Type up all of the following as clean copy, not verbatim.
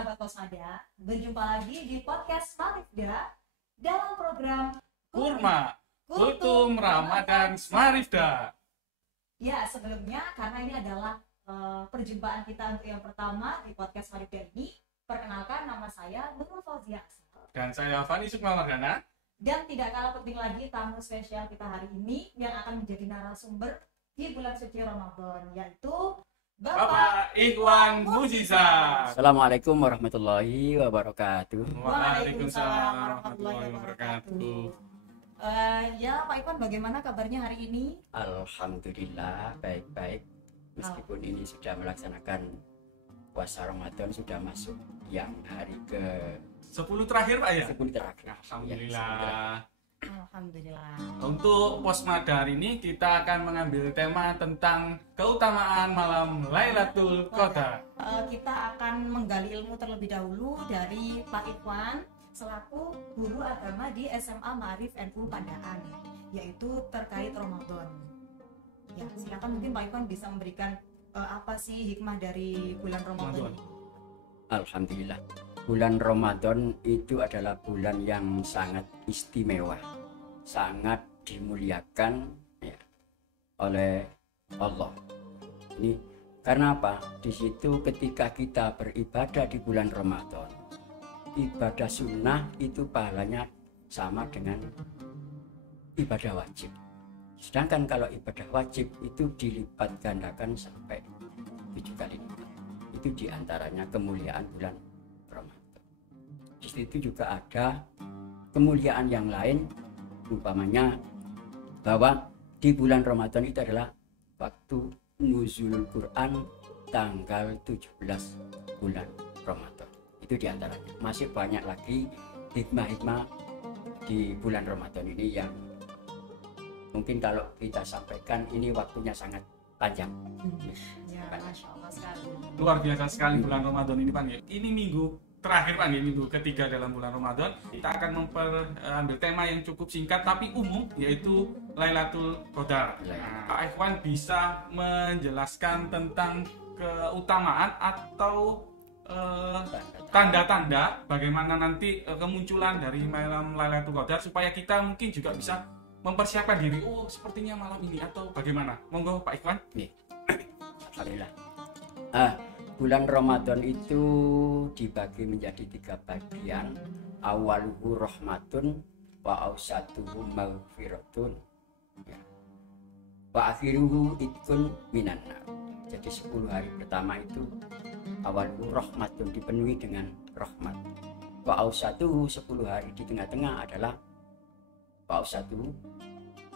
sahabat Kosmada, berjumpa lagi di podcast Marifda dalam program Kurma Kultum Ramadan Smarifda. Ya, sebelumnya karena ini adalah perjumpaan kita untuk yang pertama di podcast Marifda ini, perkenalkan nama saya Nurul Fauzia Dan saya Fani Sukma Margana. Dan tidak kalah penting lagi tamu spesial kita hari ini yang akan menjadi narasumber di bulan suci Ramadan, yaitu Bapak Ikhwan Mujiza. Assalamualaikum warahmatullahi wabarakatuh. Waalaikumsalam warahmatullahi wabarakatuh. Ya Pak Ikhwan, bagaimana kabarnya hari ini? Alhamdulillah baik-baik. Meskipun ini sudah melaksanakan puasa Ramadan, sudah masuk yang hari ke 10 terakhir Pak ya? 10 terakhir. Alhamdulillah. Alhamdulillah. Untuk Posmada hari ini kita akan mengambil tema tentang keutamaan malam Lailatul Qadar. Kita akan menggali ilmu terlebih dahulu dari Pak Ikhwan selaku guru agama di SMA Ma'arif NU Pandaan, yaitu terkait Ramadan. Ya, silakan mungkin Pak Ikhwan bisa memberikan apa sih hikmah dari bulan Ramadan? Alhamdulillah. Bulan Ramadan itu adalah bulan yang sangat istimewa, sangat dimuliakan ya, oleh Allah. Ini karena apa? Di situ ketika kita beribadah di bulan Ramadan, ibadah sunnah itu pahalanya sama dengan ibadah wajib. Sedangkan kalau ibadah wajib itu dilipat gandakan sampai 7 kali lipat. Itu diantaranya kemuliaan bulan Ramadan. Di situ juga ada kemuliaan yang lain, umpamanya bahwa di bulan Ramadan itu adalah waktu nuzul Quran tanggal 17 bulan Ramadan. Itu diantaranya. Masih banyak lagi hikmah-hikmah di bulan Ramadan ini yang mungkin kalau kita sampaikan ini waktunya sangat panjang. Ya, Masya Allah sekali. Luar biasa sekali bulan Ramadan ini Pak. Ini minggu terakhir Pak, minggu ketiga dalam bulan Ramadan. Kita akan ambil tema yang cukup singkat tapi umum, yaitu Lailatul Qadar. Pak Ikhwan bisa menjelaskan tentang keutamaan atau tanda-tanda bagaimana nanti kemunculan dari malam Lailatul Qadar supaya kita mungkin juga bisa mempersiapkan diri. Oh, sepertinya malam ini atau bagaimana? Monggo Pak Ikhwan. Alhamdulillah. Bulan Ramadan itu dibagi menjadi 3 bagian. Awaluhu rahmatun wa awsatuhu maghfiratun wa akhiruhu itkun minan nar. Jadi 10 hari pertama itu awaluhu rahmatun, dipenuhi dengan rahmat. Wa awsatuhu 10 hari di tengah-tengah adalah wa awsatuhu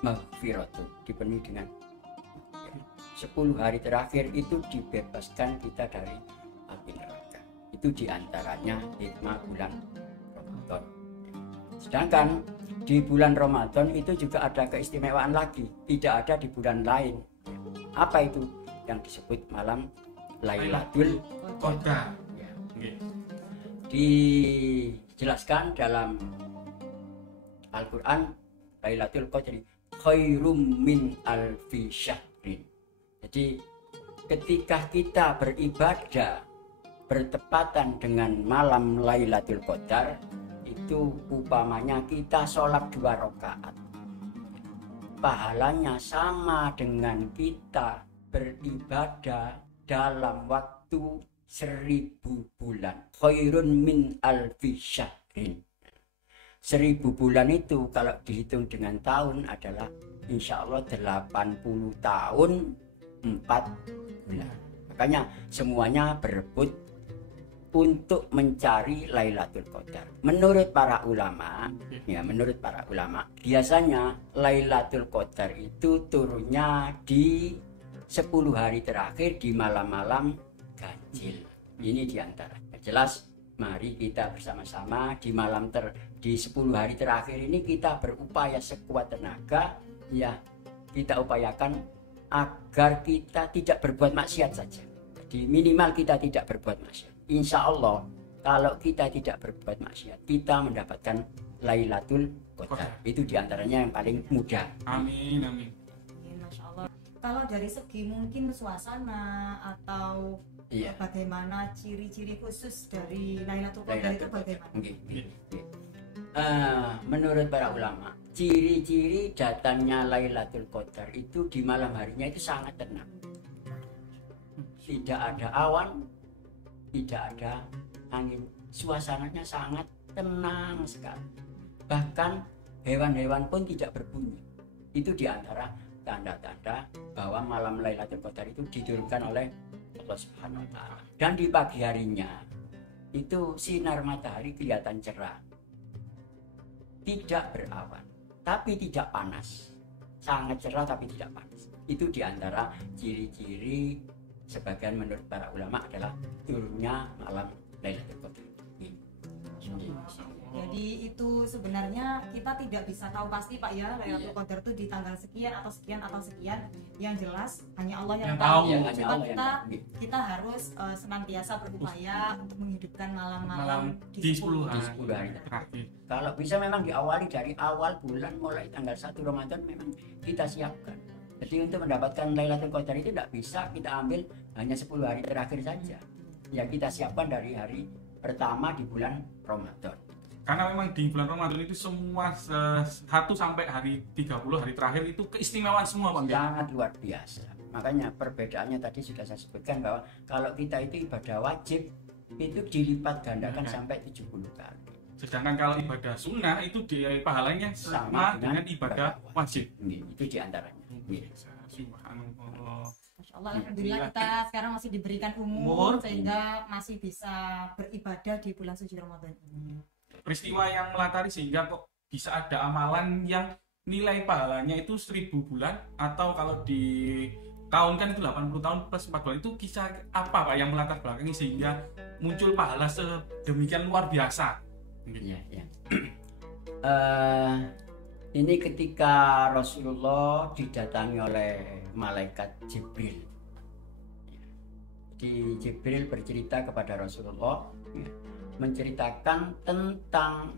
maghfiratun, dipenuhi dengan 10 hari terakhir itu dibebaskan kita dari api neraka. Itu diantaranya hikmah bulan Ramadan. Sedangkan di bulan Ramadan itu juga ada keistimewaan lagi, tidak ada di bulan lain. Apa itu? Yang disebut malam Lailatul Qadar. Dijelaskan dalam Al-Quran, Lailatul Qadar khairum min alfi syahrin. Jadi ketika kita beribadah bertepatan dengan malam Lailatul Qadar, itu upamanya kita sholat 2 rakaat, pahalanya sama dengan kita beribadah dalam waktu 1000 bulan. Khairun min alfi syahrin. 1000 bulan itu kalau dihitung dengan tahun adalah insya Allah 80 tahun 4 bulan. Makanya semuanya berebut untuk mencari Lailatul Qadar. Menurut para ulama, biasanya Lailatul Qadar itu turunnya di 10 hari terakhir di malam-malam ganjil. Ini diantara. Jelas, mari kita bersama-sama di 10 hari terakhir ini kita berupaya sekuat tenaga, ya kita upayakan agar kita tidak berbuat maksiat saja. Jadi minimal kita tidak berbuat maksiat. Insya Allah kalau kita tidak berbuat maksiat, kita mendapatkan Lailatul Qadar. Itu diantaranya yang paling mudah. Amin, amin. Masya Allah. Kalau dari segi mungkin suasana atau Iya. bagaimana ciri-ciri khusus dari Lailatul Qadar itu bagaimana? Menurut para ulama, ciri-ciri datangnya Lailatul Qadar itu di malam harinya itu sangat tenang. Tidak ada awan, tidak ada angin. Suasananya sangat tenang sekali. Bahkan hewan-hewan pun tidak berbunyi. Itu di antara tanda-tanda bahwa malam Lailatul Qadar itu diturunkan oleh Allah Subhanahu wa taala. Dan di pagi harinya itu sinar matahari kelihatan cerah. Tidak berawan, tapi tidak panas. Sangat cerah tapi tidak panas. Itu di antara ciri-ciri sebagian menurut para ulama adalah turunnya malam Lailatul Qadar. Jadi itu sebenarnya kita tidak bisa tahu pasti Pak ya Lailatul Qadar itu di tanggal sekian atau sekian atau sekian. Yang jelas hanya Allah yang tahu. Kita harus senantiasa berupaya untuk menghidupkan malam-malam di 10 hari. Kalau bisa memang diawali dari awal bulan mulai tanggal 1 Ramadan memang kita siapkan. Jadi untuk mendapatkan Lailatul Qadar itu tidak bisa kita ambil hanya 10 hari terakhir saja. Ya kita siapkan dari hari pertama di bulan Ramadan. Karena memang di bulan Ramadan itu semua 1 sampai hari 30 hari terakhir itu keistimewaan semua Pak. Sangat luar biasa. Makanya perbedaannya tadi sudah saya sebutkan bahwa kalau kita itu ibadah wajib itu dilipat gandakan sampai 70 kali. Sedangkan kalau ibadah sunnah itu pahalanya sama dengan ibadah wajib. Itu diantaranya. Subhanallah. Masya Allah, alhamdulillah kita sekarang masih diberikan umur sehingga masih bisa beribadah di bulan suci Ramadan ini. Peristiwa yang melatari sehingga kok bisa ada amalan yang nilai pahalanya itu 1000 bulan, atau kalau di tahun kan itu 80 tahun plus 4 bulan, itu kisah apa Pak yang melatar belakangi sehingga muncul pahala sedemikian luar biasa? Ya. Ini ketika Rasulullah didatangi oleh malaikat Jibril. Jadi Jibril bercerita kepada Rasulullah, menceritakan tentang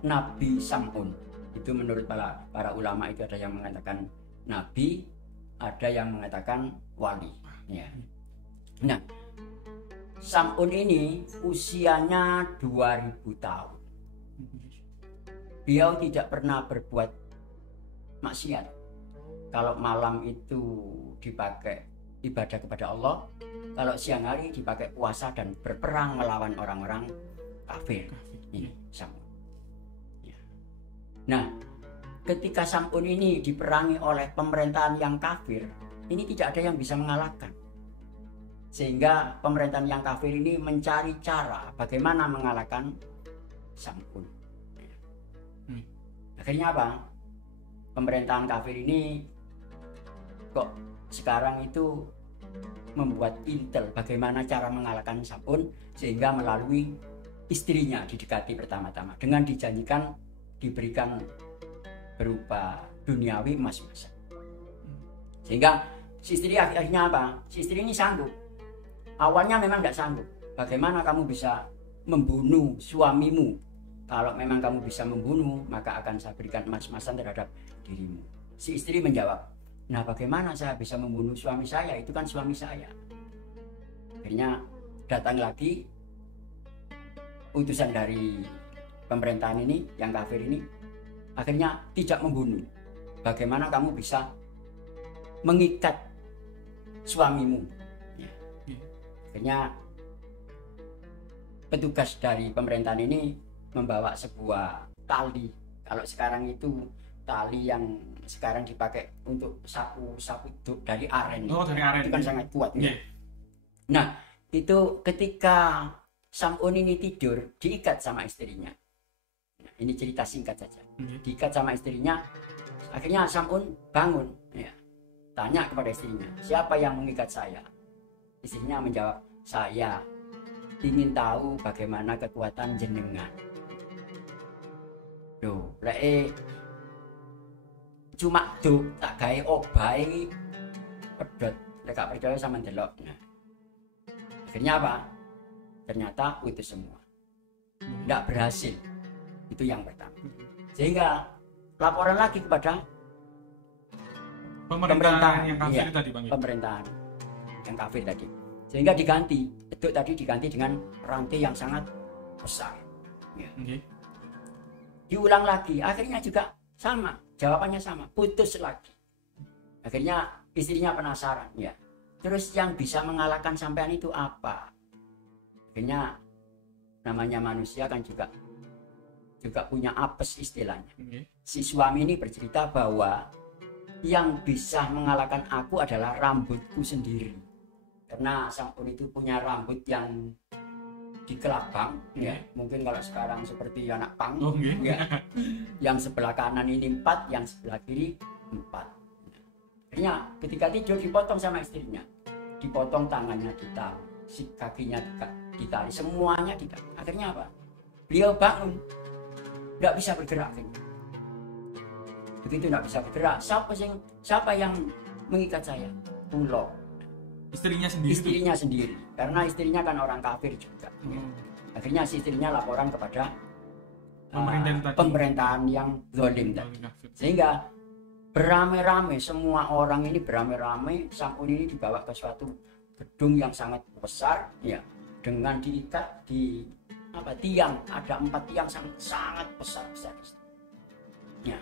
Nabi Sam'un. Itu menurut para ulama itu ada yang mengatakan nabi, ada yang mengatakan wali. Ya. Nah, Sam'un ini usianya 2000 tahun. Beliau tidak pernah berbuat maksiat. Kalau malam itu dipakai ibadah kepada Allah, kalau siang hari dipakai puasa dan berperang melawan orang-orang kafir. Ini Sam'un. Ya. Nah, ketika Sam'un ini diperangi oleh pemerintahan yang kafir, ini tidak ada yang bisa mengalahkan. Sehingga pemerintahan yang kafir ini mencari cara bagaimana mengalahkan Sam'un. Akhirnya apa? Pemerintahan kafir ini kok sekarang itu membuat intel bagaimana cara mengalahkan Sam'un, sehingga melalui istrinya didekati pertama-tama dengan dijanjikan diberikan berupa duniawi emas-emas. Sehingga si istri akhirnya apa? Si istri ini sanggup. Awalnya memang tidak sanggup. Bagaimana kamu bisa membunuh suamimu? Kalau memang kamu bisa membunuh, maka akan saya berikan emas-emasan terhadap dirimu. Si istri menjawab, nah bagaimana saya bisa membunuh suami saya? Itu kan suami saya. Akhirnya datang lagi utusan dari pemerintahan ini, yang kafir ini, akhirnya tidak membunuh. Bagaimana kamu bisa mengikat suamimu? Ya. Akhirnya petugas dari pemerintahan ini membawa sebuah tali. Kalau sekarang itu tali yang sekarang dipakai untuk sapu dari aren. Oh, dari aren. Itu kan sangat kuat. Yeah. Nah, itu ketika Sam'un ini tidur, diikat sama istrinya. Nah, ini cerita singkat saja. Diikat sama istrinya, akhirnya Sam'un bangun. Ya. Tanya kepada istrinya, siapa yang mengikat saya? Istrinya menjawab, saya ingin tahu bagaimana kekuatan jenengan. Loh, cuma tak gawe obai pedot, gak percaya sama delok. Nah, akhirnya apa? Ternyata putus semua, tidak berhasil. Itu yang pertama. Sehingga laporan lagi kepada Pemerintahan yang kafir iya, tadi Bang. pemerintahan yang kafir tadi, sehingga diganti dengan rantai yang sangat besar ya. Nggih. Diulang lagi, akhirnya juga sama, jawabannya sama, putus lagi. Akhirnya istrinya penasaran ya, terus yang bisa mengalahkan sampean itu apa? Akhirnya namanya manusia kan juga punya apes istilahnya. Nggih. Si suami ini bercerita bahwa yang bisa mengalahkan aku adalah rambutku sendiri, karena sampun itu punya rambut yang di kelabang ya, mungkin kalau sekarang seperti anak pang ya, yang sebelah kanan ini 4, yang sebelah kiri 4. Akhirnya ketika tidur dipotong sama istrinya, dipotong tangannya ditarik, si kakinya ditarik, semuanya ditarik. Akhirnya apa? Beliau bangun, nggak bisa bergerak akhirnya. Begitu nggak bisa bergerak, siapa yang mengikat saya? Pulau. Istrinya sendiri, karena istrinya kan orang kafir juga. Akhirnya si istrinya laporan kepada pemerintahan yang zalim tadi, sehingga beramai-ramai, semua orang ini beramai-ramai, sampun ini dibawa ke suatu gedung yang sangat besar ya, dengan diikat di tiang, ada 4 tiang sangat besar ya.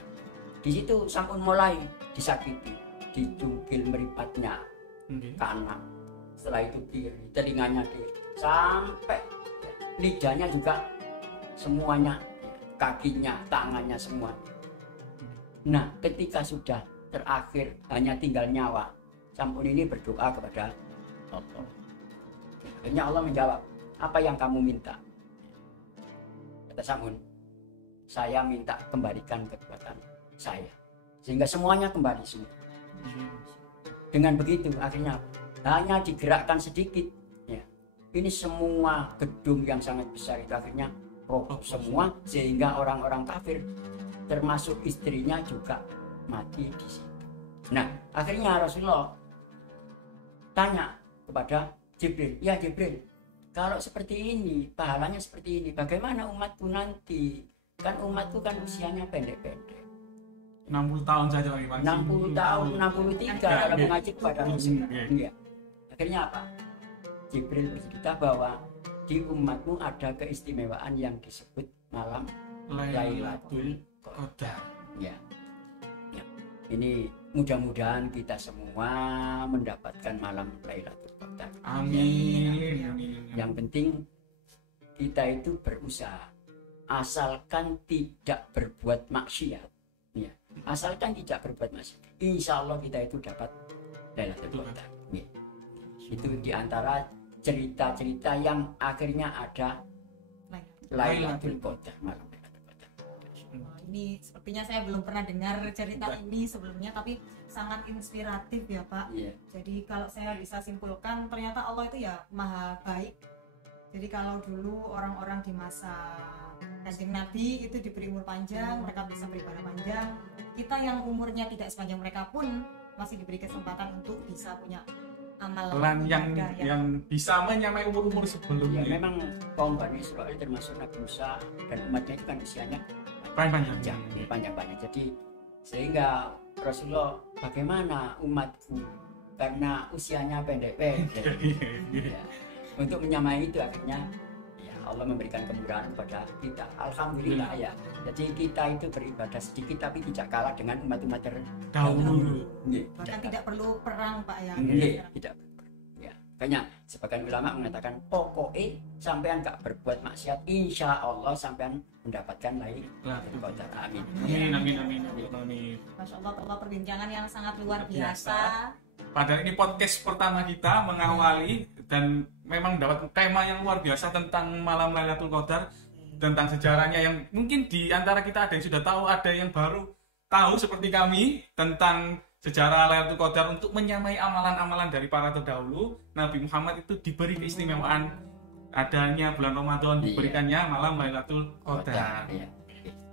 Di situ sampun mulai disakiti, dicungkil meripatnya kanan, setelah itu kiri, telinganya kiri, sampai lidahnya juga semuanya, kakinya, tangannya semua. Nah, ketika sudah terakhir hanya tinggal nyawa, sampun ini berdoa kepada Allah. Akhirnya Allah menjawab, apa yang kamu minta? Kata sampun, saya minta kembalikan kekuatan saya, sehingga semuanya kembali semua. Dengan begitu akhirnya hanya digerakkan sedikit ya, ini semua gedung yang sangat besar itu akhirnya roboh semua, sehingga orang-orang kafir termasuk istrinya juga mati di situ. Nah, akhirnya Rasulullah tanya kepada Jibril, ya Jibril, kalau seperti ini, pahalanya seperti ini, bagaimana umatku nanti? Kan umatku kan usianya pendek-pendek, 60 tahun saja lagi Bang. 60 tahun, 63 kalau mengaji kepada Rasul. Iya. Akhirnya apa? Jibril bercerita bahwa di umatmu ada keistimewaan yang disebut malam Lailatul Qadar. Ya. Ya. Ini mudah-mudahan kita semua mendapatkan malam Lailatul Qadar. Amin. Ya. Amin. Yang penting kita itu berusaha, asalkan tidak berbuat maksiat. Ya. Asalkan tidak berbuat maksiat, insya Allah kita itu dapat Lailatul Qadar. Ya. Itu diantara cerita-cerita yang akhirnya ada Lailatul Qadar, malam Lailatul Qadar. Ini sepertinya saya belum pernah dengar cerita ini sebelumnya, tapi sangat inspiratif ya Pak. Iya. Jadi kalau saya bisa simpulkan, ternyata Allah itu ya maha baik. Jadi kalau dulu orang-orang di masa Kanjeng Nabi itu diberi umur panjang, mereka bisa beribadah panjang. Kita yang umurnya tidak sepanjang mereka pun masih diberi kesempatan untuk bisa punya amal yang bisa menyamai umur-umur sebelumnya. Ya, memang kaum Bani Israil termasuk Nabi Musa dan umatnya itu kan usianya panjang-panjang. Jadi sehingga Rasulullah, bagaimana umatku karena usianya pendek-pendek ya, untuk menyamai itu akhirnya ya Allah memberikan kemurahan kepada kita. Alhamdulillah ya. Jadi kita itu beribadah sedikit tapi tidak kalah dengan umat-umat terdahulu. Bahkan tidak perlu perang Pak ya. Tidak. Ya, makanya sebagian ulama mengatakan pokoknya sampean gak berbuat maksiat, insya Allah sampean mendapatkan Lailatul Qadar. Amin. Amin. Masya Allah, perbincangan yang sangat luar biasa. Padahal ini podcast pertama kita mengawali dan memang mendapat tema yang luar biasa tentang malam Lailatul Qadar, tentang sejarahnya yang mungkin di antara kita ada yang sudah tahu, ada yang baru tahu seperti kami tentang sejarah Lailatul Qadar. Untuk menyamai amalan-amalan dari para terdahulu, Nabi Muhammad itu diberi keistimewaan adanya bulan Ramadan, diberikannya malam Lailatul Qadar.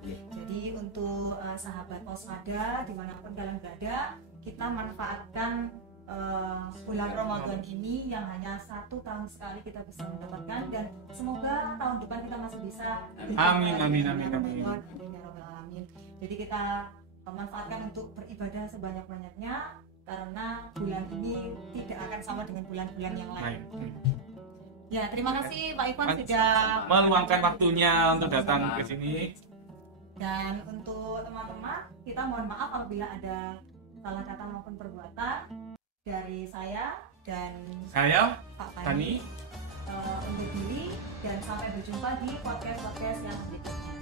Jadi untuk sahabat Pospada dimanapun kalian berada, kita manfaatkan bulan Ramadan ini yang hanya 1 tahun sekali kita bisa mendapatkan, dan semoga tahun depan kita masih bisa. Amin. Jadi kita manfaatkan untuk beribadah sebanyak-banyaknya, karena bulan ini tidak akan sama dengan bulan-bulan yang lain. Baik. Ya, terima kasih Pak Ivan sudah Meluangkan waktunya untuk datang ke sini. Dan untuk teman-teman, kita mohon maaf apabila ada salah kata maupun perbuatan dari saya dan Saya Pak Tani. Undur diri dan sampai berjumpa di podcast yang berikutnya.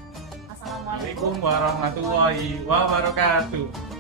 Assalamualaikum Assalamualaikum warahmatullahi wabarakatuh.